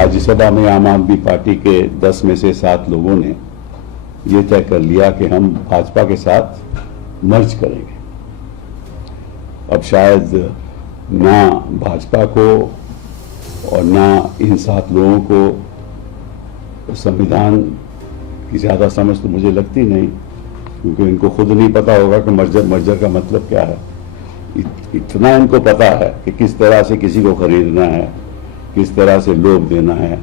राज्यसभा में आम आदमी पार्टी के 10 में से 7 लोगों ने ये तय कर लिया कि हम भाजपा के साथ मर्ज करेंगे। अब शायद ना भाजपा को और ना इन 7 लोगों को संविधान की ज्यादा समझ तो मुझे लगती नहीं, क्योंकि इनको खुद नहीं पता होगा कि मर्जर का मतलब क्या है। इतना इनको पता है कि किस तरह से किसी को खरीदना है, किस तरह से लोभ देना है,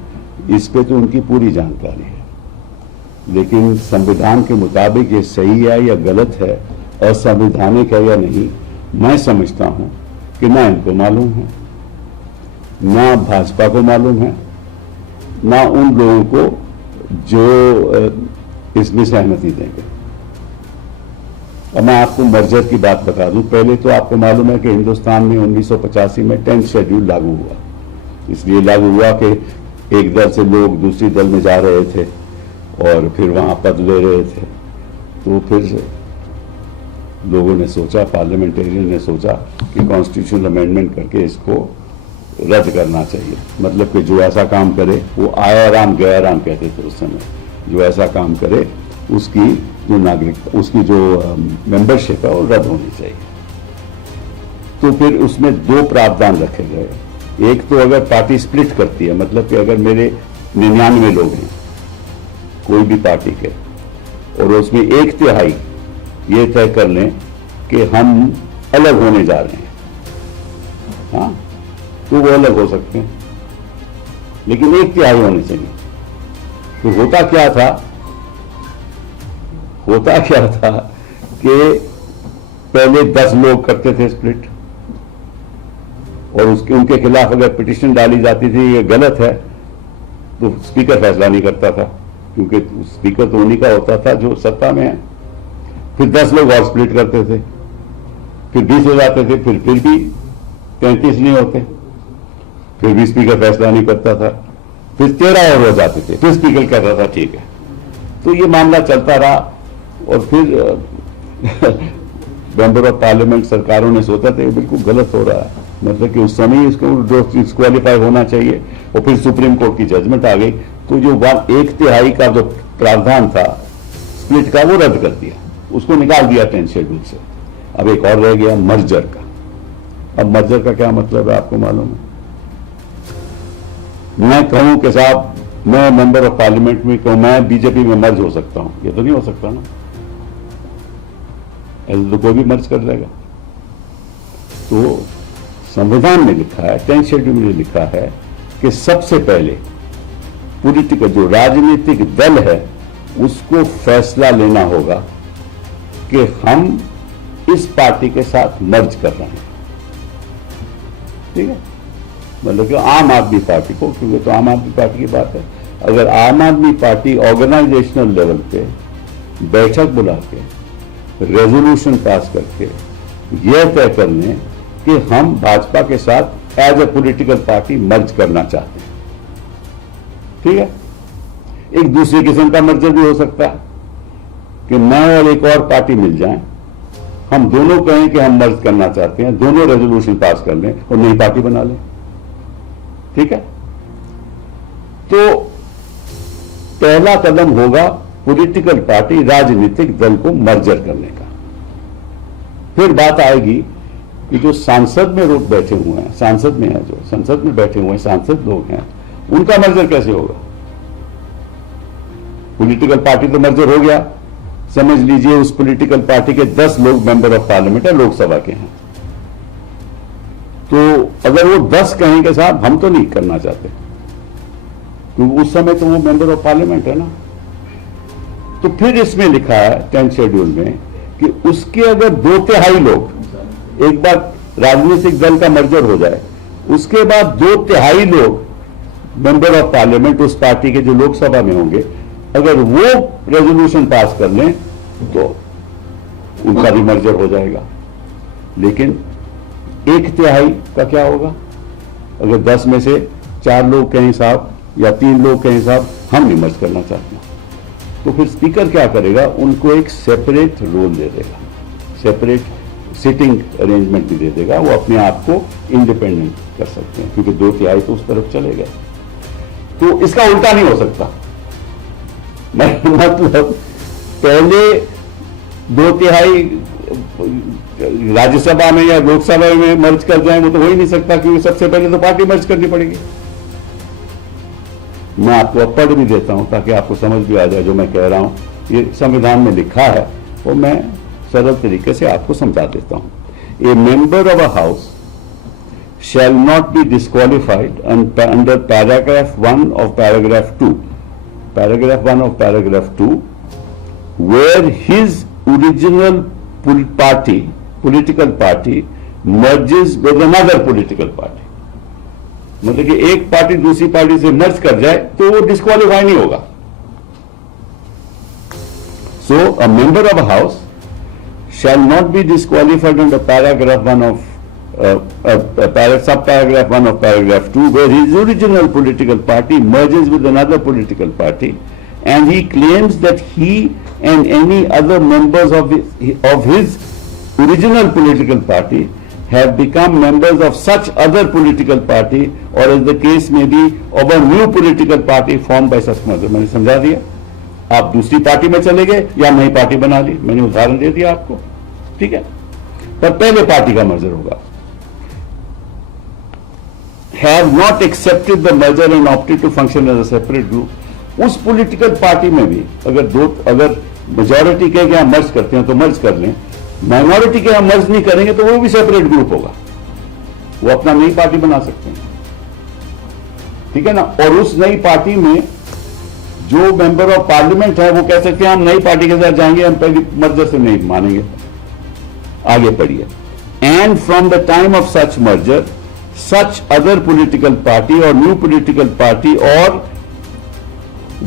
इस पे तो उनकी पूरी जानकारी है। लेकिन संविधान के मुताबिक ये सही है या गलत है, असंवैधानिक है या नहीं, मैं समझता हूं कि ना इनको मालूम है, ना भाजपा को मालूम है, ना उन लोगों को जो इसमें सहमति देंगे। अब मैं आपको मर्जर की बात बता दूं। पहले तो आपको मालूम है कि हिंदुस्तान में 1985 में 10th शेड्यूल लागू हुआ। इसलिए लागू हुआ कि एक दल से लोग दूसरी दल में जा रहे थे और फिर वहां पद ले रहे थे। तो फिर लोगों ने सोचा, पार्लियामेंटेरियन ने सोचा कि कॉन्स्टिट्यूशनल अमेंडमेंट करके इसको रद्द करना चाहिए। मतलब कि जो ऐसा काम करे, वो आया राम गया राम कहते थे उस समय, जो ऐसा काम करे उसकी जो नागरिकता, उसकी जो मेंबरशिप है वो रद्द होनी चाहिए। तो फिर उसमें 2 प्रावधान रखे गए। एक तो अगर पार्टी स्प्लिट करती है, मतलब कि अगर मेरे 99 लोग हैं कोई भी पार्टी के, और उसमें 1/3 ये तय कर लें कि हम अलग होने जा रहे हैं, हाँ, तो वो अलग हो सकते हैं, लेकिन 1/3 होने चाहिए। तो होता क्या था कि पहले 10 लोग करते थे स्प्लिट, और उनके खिलाफ अगर पिटीशन डाली जाती थी ये गलत है, तो स्पीकर फैसला नहीं करता था, क्योंकि स्पीकर तो उन्हीं का होता था जो सत्ता में है। फिर 10 लोग और स्प्लिट करते थे, फिर 20 हो जाते थे, फिर भी 33 नहीं होते, फिर भी स्पीकर फैसला नहीं करता था, फिर 13 और हो जाते थे, फिर स्पीकर कहता था ठीक है। तो ये मामला चलता रहा, और फिर मेंबर ऑफ पार्लियामेंट सरकारों ने सोचा था ये बिल्कुल गलत हो रहा है, मतलब कि उस समय इसको डिस्क्वालीफाई होना चाहिए, और फिर सुप्रीम कोर्ट की जजमेंट आ गई। तो जो 1/3 का जो प्रावधान था स्प्लिट का, वो रद्द कर दिया, उसको निकाल दिया 10th शेड्यूल से। अब एक और रह गया मर्जर का। अब मर्जर का क्या मतलब है आपको मालूम है? मैं कहूं कि साहब मैं मेंबर ऑफ पार्लियामेंट में कहूं मैं बीजेपी में मर्ज हो सकता हूं, ये तो नहीं हो सकता ना, ऐसे तो कोई भी मर्ज कर लेगा। तो संविधान में लिखा है, 10th शेड्यूल में लिखा है कि सबसे पहले पॉलिटिकल जो राजनीतिक दल है उसको फैसला लेना होगा कि हम इस पार्टी के साथ मर्ज कर रहे हैं, ठीक है। मतलब कि आम आदमी पार्टी को, क्योंकि तो आम आदमी पार्टी की बात है, अगर आम आदमी पार्टी ऑर्गेनाइजेशनल लेवल पे बैठक बुला के रेजोल्यूशन पास करके यह तय कर लें कि हम भाजपा के साथ as a political party merge करना चाहते हैं, ठीक है। एक दूसरे किस्म का मर्जर भी हो सकता है कि मैं और एक और पार्टी मिल जाएं, हम दोनों कहें कि हम मर्ज करना चाहते हैं, दोनों रेजोल्यूशन पास कर लें और नई पार्टी बना लें, ठीक है। तो पहला कदम होगा पॉलिटिकल पार्टी राजनीतिक दल को मर्जर करने का। फिर बात आएगी कि जो सांसद में लोग बैठे हुए हैं, सांसद में है, जो संसद में बैठे हुए हैं सांसद लोग हैं, उनका मर्जर कैसे होगा? पॉलिटिकल पार्टी तो मर्जर हो गया, समझ लीजिए उस पॉलिटिकल पार्टी के 10 लोग मेंबर ऑफ पार्लियामेंट है, लोकसभा के हैं। तो अगर वो 10 कहेंगे साहब हम तो नहीं करना चाहते, क्योंकि उस समय तो वो मेंबर ऑफ पार्लियामेंट है ना। तो फिर इसमें लिखा है 10th शेड्यूल में कि उसके अगर 2/3 लोग, एक बार राजनीतिक दल का मर्जर हो जाए, उसके बाद 2/3 लोग मेंबर ऑफ पार्लियामेंट उस पार्टी के जो लोकसभा में होंगे, अगर वो रेजोल्यूशन पास कर लें तो उनका भी मर्जर हो जाएगा। लेकिन 1/3 का क्या होगा? अगर 10 में से 4 लोग कहें साहब या 3 लोग कहें साहब हम नहीं मर्ज करना चाहते, तो फिर स्पीकर क्या करेगा? उनको एक सेपरेट रोल दे देगा, सेपरेट सिटिंग अरेंजमेंट भी दे देगा, वो अपने आप को इंडिपेंडेंट कर सकते हैं, क्योंकि 2/3 तो उस तरफ चले गए। तो इसका उल्टा नहीं हो सकता। मतलब पहले 2/3 राज्यसभा में या लोकसभा में मर्ज कर जाए, वो तो हो ही नहीं सकता, क्योंकि सबसे पहले तो पार्टी मर्ज करनी पड़ेगी। मैं आपको अब पढ़ भी देता हूं ताकि आपको समझ भी आ जाए जो मैं कह रहा हूं। ये संविधान में लिखा है, वो मैं सरल तरीके से आपको समझा देता हूं। ए member of a house shall not be disqualified under paragraph 1 of paragraph 2. Paragraph 1 of paragraph 2, where his original political party merges with another political party. मतलब कि एक पार्टी दूसरी पार्टी से मर्ज कर जाए तो वो डिस्क्वालीफाई नहीं होगा। So a member of a house shall not be disqualified under paragraph 1 of subparagraph 1 of paragraph 2, where his original political party merges with another political party, and he claims that he and any other members of his original political party have become members of such other political party, or as the case may be, of a new political party formed by such merger. मैंने समझा दिया। आप दूसरी party में चले गए या नई पार्टी बना ली, मैंने उदाहरण दे दिया आपको, ठीक है। पर पहले पार्टी का मर्जर होगा। Have not accepted the merger and opted to function as a separate group. उस पॉलिटिकल पार्टी में भी अगर मेजॉरिटी के यहाँ मर्ज करते हैं तो मर्ज कर लें, माइनॉरिटी के यहाँ मर्ज नहीं करेंगे तो वो भी सेपरेट ग्रुप होगा, वो अपना नई पार्टी बना सकते हैं, ठीक है ना। और उस नई पार्टी में जो मेंबर ऑफ पार्लियामेंट है वो कह सकते हैं हम नई पार्टी के साथ जाएंगे, हम पहली मर्जर से नहीं मानेंगे। आगे पढ़िए। And from the time of such merger such other political party or new political party or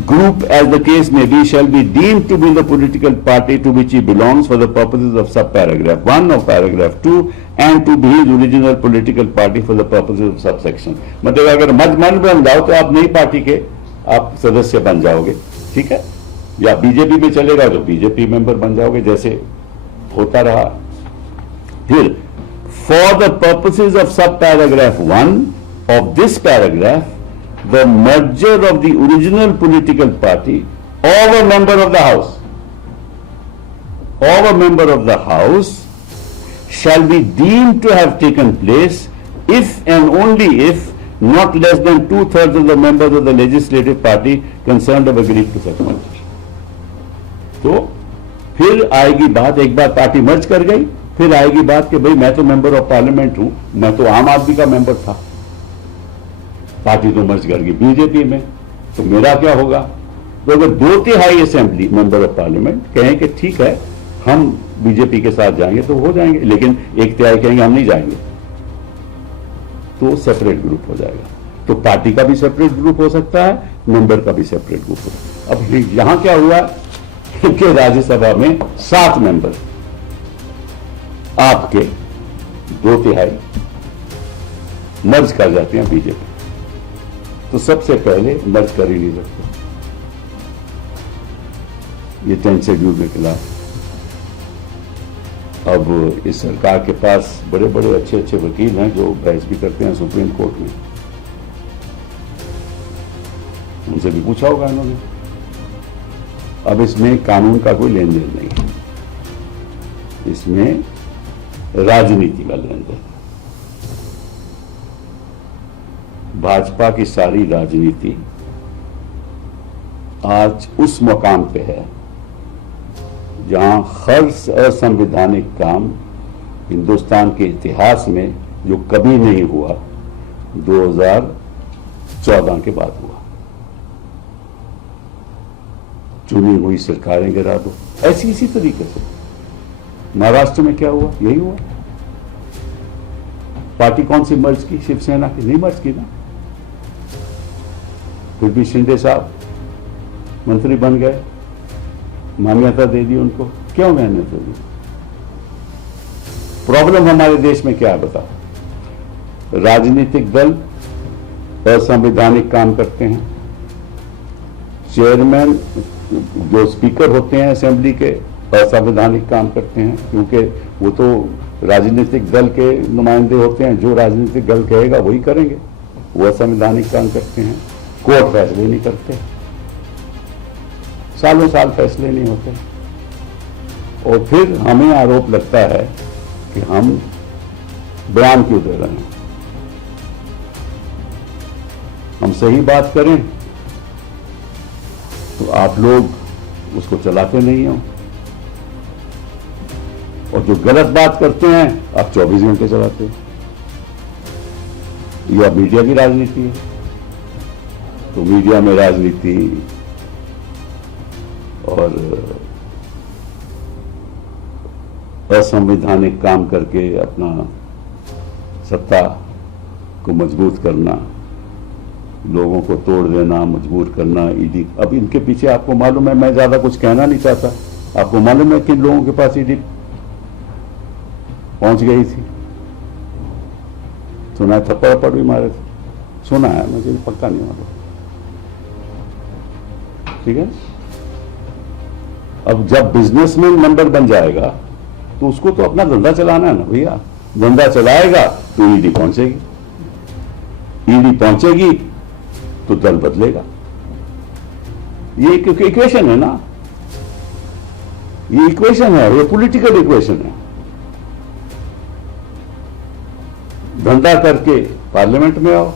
group, as the case may be, shall be deemed to be the political party to which he belongs for the purposes of subparagraph 1 of paragraph 2 and to be his original political party for the purposes of subsection. मतलब अगर मजमन बन जाओ तो आप नई party के आप सदस्य बन जाओगे, ठीक है, या बीजेपी में चलेगा तो बीजेपी मेंबर बन जाओगे, जैसे होता रहा। फिर for the purposes of subparagraph 1 of this paragraph, the merger of the original political party of a member of the house shall be deemed to have taken place if and only if not less than 2/3 of the members of the legislative party concerned have agreed to such merger. तो फिर आएगी बात, एक बार party merge कर गई, फिर आएगी बात कि भाई मैं तो मेंबर ऑफ पार्लियामेंट हूं, मैं तो आम आदमी का मेंबर था, पार्टी तो मर्ज कर गई बीजेपी में, तो मेरा क्या होगा। तो अगर 2/3 असेंबली मेंबर ऑफ पार्लियामेंट कहें कि ठीक है हम बीजेपी के साथ जाएंगे तो हो जाएंगे, लेकिन 1/3 कहेंगे हम नहीं जाएंगे, तो सेपरेट ग्रुप हो जाएगा। तो पार्टी का भी सेपरेट ग्रुप हो सकता है, मेंबर का भी सेपरेट ग्रुप हो सकता है। अब यहां क्या हुआ कि राज्यसभा में 7 मेंबर आपके 2/3 मर्ज कर जाते हैं बीजेपी, तो सबसे पहले मर्ज कर ही नहीं सकते, ये 10 शेड्यूल के खिलाफ। अब इस सरकार के पास बड़े बड़े अच्छे अच्छे वकील हैं जो बहस भी करते हैं सुप्रीम कोर्ट में, उनसे भी पूछा होगा इन्होंने। अब इसमें कानून का कोई लेन देन नहीं है, इसमें राजनीति का लेन देन। भाजपा की सारी राजनीति आज उस मकाम पे है जहां हर असंवैधानिक काम हिंदुस्तान के इतिहास में जो कभी नहीं हुआ 2014 के बाद हुआ। चुनी हुई सरकारें गिरा दो, ऐसी इसी तरीके से। महाराष्ट्र में क्या हुआ, यही हुआ। पार्टी कौन सी मर्ज की, शिवसेना की नहीं मर्ज की ना, फिर भी शिंदे साहब मंत्री बन गए, मान्यता दे दी उनको। क्यों मान्यता दी? प्रॉब्लम हमारे देश में क्या है बताओ? राजनीतिक दल असंवैधानिक काम करते हैं, चेयरमैन जो स्पीकर होते हैं असेंबली के असंवैधानिक काम करते हैं, क्योंकि वो तो राजनीतिक दल के नुमाइंदे होते हैं, जो राजनीतिक दल कहेगा वही करेंगे, वो असंवैधानिक काम करते हैं। कोर्ट फैसले नहीं करते, सालों साल फैसले नहीं होते, और फिर हमें आरोप लगता है कि हम बयान क्यों दे रहे हैं। हम सही बात करें तो आप लोग उसको चलाते नहीं हो, और जो गलत बात करते हैं आप 24 घंटे चलाते हो। यह मीडिया की राजनीति है। तो मीडिया में राजनीति और असंवैधानिक काम करके अपना सत्ता को मजबूत करना, लोगों को तोड़ देना, मजबूर करना, ईडी। अब इनके पीछे आपको मालूम है, मैं ज्यादा कुछ कहना नहीं चाहता, आपको मालूम है किन लोगों के पास ईडी पहुंच गई थी। सुना है थप्पड़ भी मारे थे, सुना है, मुझे पक्का नहीं मालूम। ठीक है। अब जब बिजनेसमैन मेंबर बन जाएगा तो उसको तो अपना धंधा चलाना है ना भैया। धंधा चलाएगा तो ईडी पहुंचेगी, ईडी पहुंचेगी तो दल बदलेगा। ये क्योंकि इक्वेशन है ना, ये इक्वेशन है, ये पॉलिटिकल इक्वेशन है। धंधा करके पार्लियामेंट में आओ,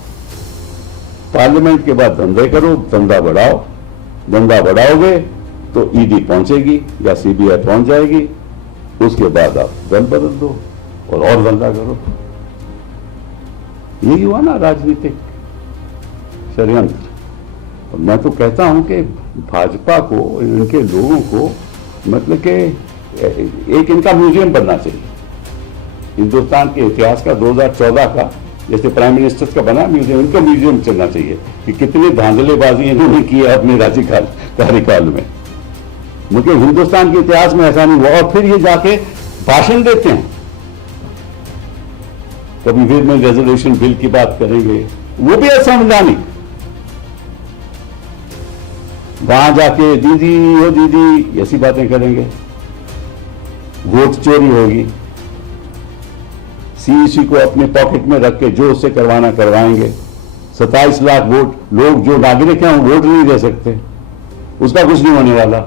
पार्लियामेंट के बाद धंधे करो, धंधा बढ़ाओ, धंधा बढ़ाओगे तो ईडी पहुंचेगी या सीबीआई पहुंच जाएगी, उसके बाद आप दल बदल दो और धंधा करो। यही हुआ ना राजनीतिक षड्यंत्र। और मैं तो कहता हूं कि भाजपा को, इनके लोगों को, मतलब कि एक इनका म्यूजियम बनना चाहिए। हिंदुस्तान के इतिहास का 2014 का जैसे प्राइम मिनिस्टर का बना म्यूजियम, इनका म्यूजियम चलना चाहिए कि कितनी धांधलेबाजी इन्होंने की है अपने कार्यकाल में। मुझे हिंदुस्तान के इतिहास में ऐसा नहीं हुआ। और फिर ये जाके भाषण देते हैं, कभी फिर में रेजोल्यूशन बिल की बात करेंगे, वो भी असंवैधानिक। वहां जाके दीदी हो दीदी ऐसी बातें करेंगे, वोट चोरी होगी, सीईसी को अपने पॉकेट में रख के जो उससे करवाना करवाएंगे। 27 लाख वोट, लोग जो नागरिक हैं वो वोट नहीं दे सकते, उसका कुछ नहीं होने वाला।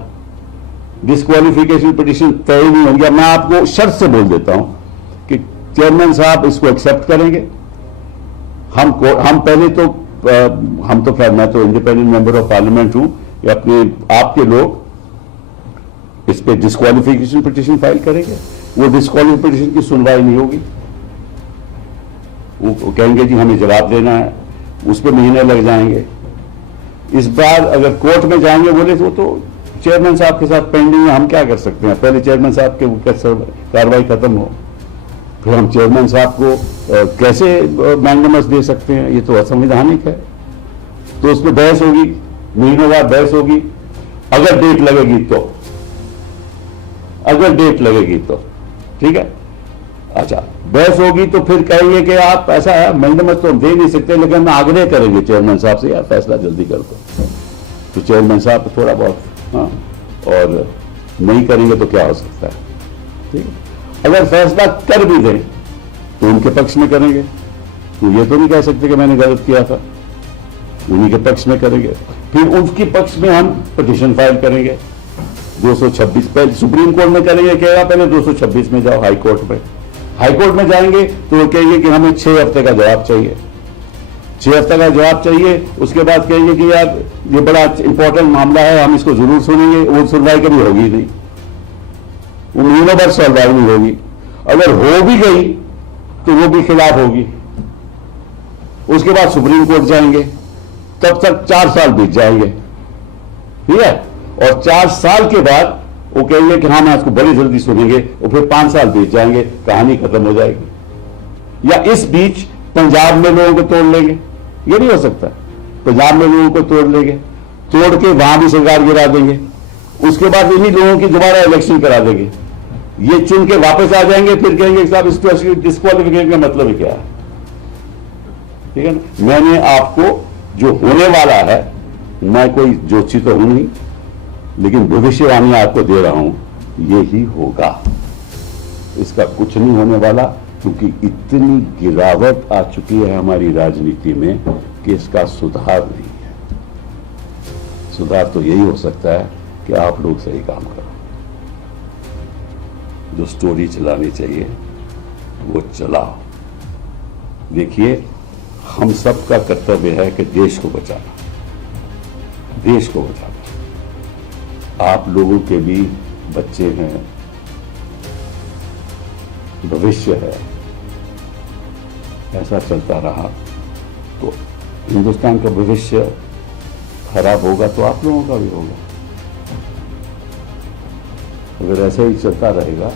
डिस्क्वालिफिकेशन पिटीशन तय नहीं होंगे। मैं आपको शर्त से बोल देता हूं कि चेयरमैन साहब इसको एक्सेप्ट करेंगे। हम पहले तो हम तो खैर, मैं तो इंडिपेंडेंट मेंबर ऑफ पार्लियामेंट हूं, अपने आपके लोग इस पे डिस्क्वालिफिकेशन पिटीशन फाइल करेंगे। वो डिस्क्वालिफिकेशन पिटीशन की सुनवाई नहीं होगी, वो कहेंगे जी हमें जवाब देना है, उस पर महीने लग जाएंगे। इस बार अगर कोर्ट में जाएंगे बोले तो चेयरमैन साहब के साथ पेंडिंग है, हम क्या कर सकते हैं। पहले चेयरमैन साहब के कार्रवाई खत्म हो, फिर हम चेयरमैन साहब को कैसे मैंडेमस दे सकते हैं। ये तो असंवैधानिक है। तो उसमें बहस होगी, महीनों बाद बहस होगी। अगर डेट लगेगी तो ठीक है। अच्छा, बहस होगी तो फिर कहेंगे कि आप ऐसा है, मैंडेमस तो हम दे नहीं सकते, लेकिन हम आग्रह करेंगे चेयरमैन साहब से, यार फैसला जल्दी कर दो। तो चेयरमैन साहब थोड़ा बहुत हाँ, और नहीं करेंगे तो क्या हो सकता है। ठीक है। अगर फैसला कर भी दें तो उनके पक्ष में करेंगे, तो ये तो नहीं कह सकते कि मैंने गलत किया था। उन्हीं के पक्ष में करेंगे, फिर उनके पक्ष में हम पिटीशन फाइल करेंगे 226। पहले सुप्रीम कोर्ट में करेंगे, कहेगा पहले 226 में जाओ हाई कोर्ट में। हाई कोर्ट में जाएंगे तो वो कहेंगे कि हमें 6 हफ्ते का जवाब चाहिए, 6 हफ्ते का जवाब चाहिए। उसके बाद कहेंगे कि यार ये बड़ा इंपॉर्टेंट मामला है, हम इसको जरूर सुनेंगे। वो सुनवाई कभी होगी नहीं, वो महीनों भर सुनवाई नहीं होगी। अगर हो भी गई तो वो भी खिलाफ होगी। उसके बाद सुप्रीम कोर्ट जाएंगे, तब तक 4 साल बीत जाएंगे। ठीक है। और 4 साल के बाद वो कहेंगे कि हाँ मैं इसको बड़ी जल्दी सुनेंगे, और फिर 5 साल बीत जाएंगे, कहानी खत्म हो जाएगी। या इस बीच पंजाब में लोगों को तोड़ लेंगे, ये नहीं हो सकता। पंजाब में लोगों को तोड़ लेंगे, तोड़ के वहां भी सरकार गिरा देंगे। उसके बाद इन्हीं लोगों की दोबारा इलेक्शन करा देंगे, ये चुन के वापस आ जाएंगे, फिर कहेंगे साहब इसको डिस्क्वालिफिकेशन का मतलब ही क्या है। ठीक है ना। मैंने आपको जो होने वाला है, मैं कोई ज्योतिषी तो हूं नहीं, लेकिन भविष्यवाणी आपको दे रहा हूं, ये ही होगा। इसका कुछ नहीं होने वाला, क्योंकि इतनी गिरावट आ चुकी है हमारी राजनीति में कि इसका सुधार नहीं है। सुधार तो यही हो सकता है कि आप लोग सही काम करो। जो स्टोरी चलानी चाहिए वो चलाओ। देखिए, हम सबका कर्तव्य है कि देश को बचाना, देश को बचाना। आप लोगों के भी बच्चे हैं, भविष्य है। ऐसा चलता रहा तो हिंदुस्तान का भविष्य खराब होगा तो आप लोगों का भी होगा। अगर ऐसे ही चलता रहेगा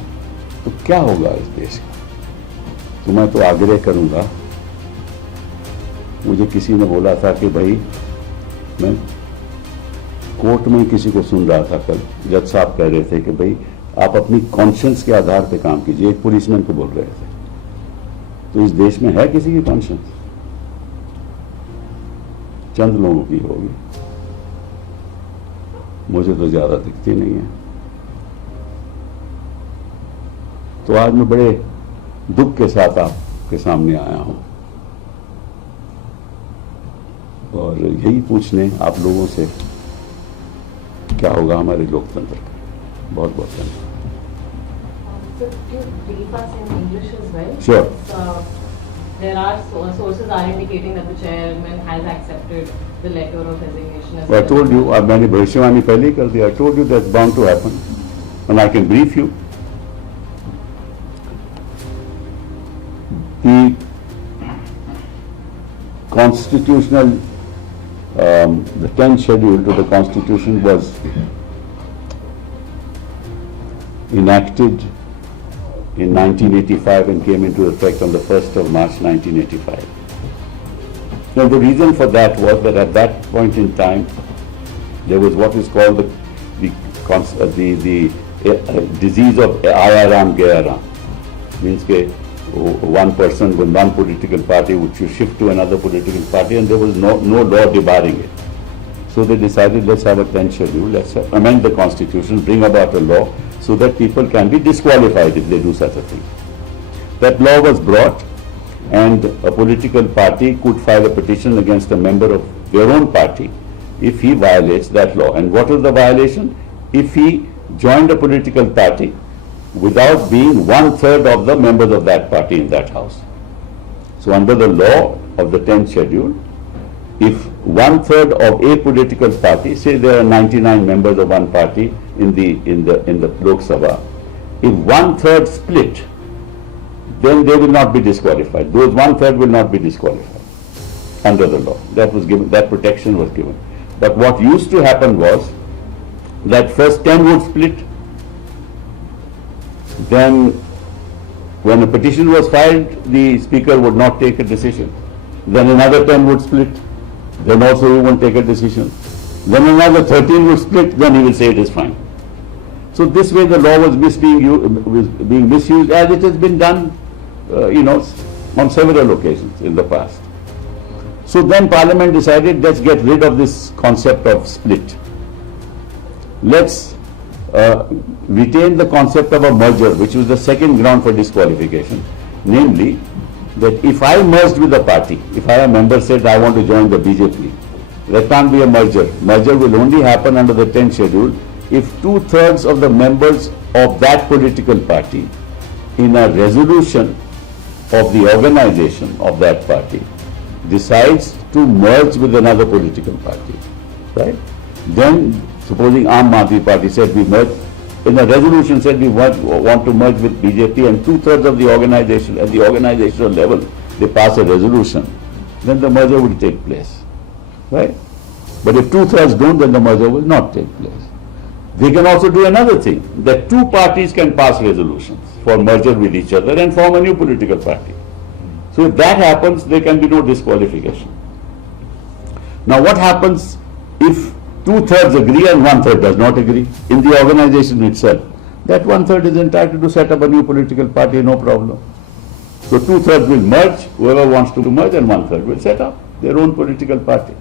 तो क्या होगा इस देश का? तो मैं तो आग्रह करूंगा, मुझे किसी ने बोला था कि भाई, मैं कोर्ट में किसी को सुन रहा था कल, जज साहब कह रहे थे कि भाई आप अपनी कॉन्शियंस के आधार पे काम कीजिए। एक पुलिसमैन को बोल रहे थे। तो इस देश में है किसी की कॉन्शियंस? चंद लोगों की होगी, मुझे तो ज्यादा दिखती नहीं है। तो आज मैं बड़े दुख के साथ आपके सामने आया हूं और यही पूछने आप लोगों से क्या होगा हमारे लोकतंत्र का। बहुत बहुत धन्यवाद। So, could you brief us in English as well? Sure. There are sources are indicating that the chairman has accepted the letter of resignation. As I told you, मैंने भविष्यवाणी पहले ही कर दिया। I told you that's bound to happen, and I can brief you. The constitutional, the 10th schedule to the Constitution was enacted in 1985 and came into effect on the 1st of March 1985. Now the reason for that was that at that point in time there was what is called the disease of Ayaram Gayaram. Means that one person with one political party would shift to another political party and there was no law debarring it. So they decided, let's have a 10th schedule, let's amend the constitution, bring about a law so that people can be disqualified if they do such a thing. That law was brought and a political party could file a petition against a member of their own party if he violates that law. And what is the violation? If he joined a political party without being 1/3 of the members of that party in that house. So under the law of the 10th schedule, if 1/3 of a political party, say there are 99 members of one party in the Lok Sabha, if 1/3 split, then they will not be disqualified. Those 1/3 will not be disqualified under the law. That was given, that protection was given. But what used to happen was that first 10 would split. Then when a petition was filed, the speaker would not take a decision. Then another 10 would split. Then also he won't take a decision. Then another 13 would split, then he will say it is fine. So this way the law was being misused, as it has been done, on several occasions in the past. So then Parliament decided, let's get rid of this concept of split. Let's retain the concept of a merger, which was the second ground for disqualification. Namely, that if I merged with a party, if I, a member, said I want to join the BJP, there can't be a merger. Merger will only happen under the 10th schedule if 2/3 of the members of that political party in a resolution of the organization of that party decides to merge with another political party, right? Then supposing Aam Aadmi Party said we merge, in a resolution said we want to merge with BJP, and 2/3 of the organization at the organizational level they pass a resolution, then the merger will take place, right? But if 2/3 don't, then the merger will not take place. They can also do another thing, that two parties can pass resolutions for merger with each other and form a new political party. So if that happens, there can be no disqualification. Now what happens if 2/3 agree and 1/3 does not agree in the organization itself? That 1/3 is entitled to set up a new political party, no problem. So 2/3 will merge, whoever wants to merge, and 1/3 will set up their own political party.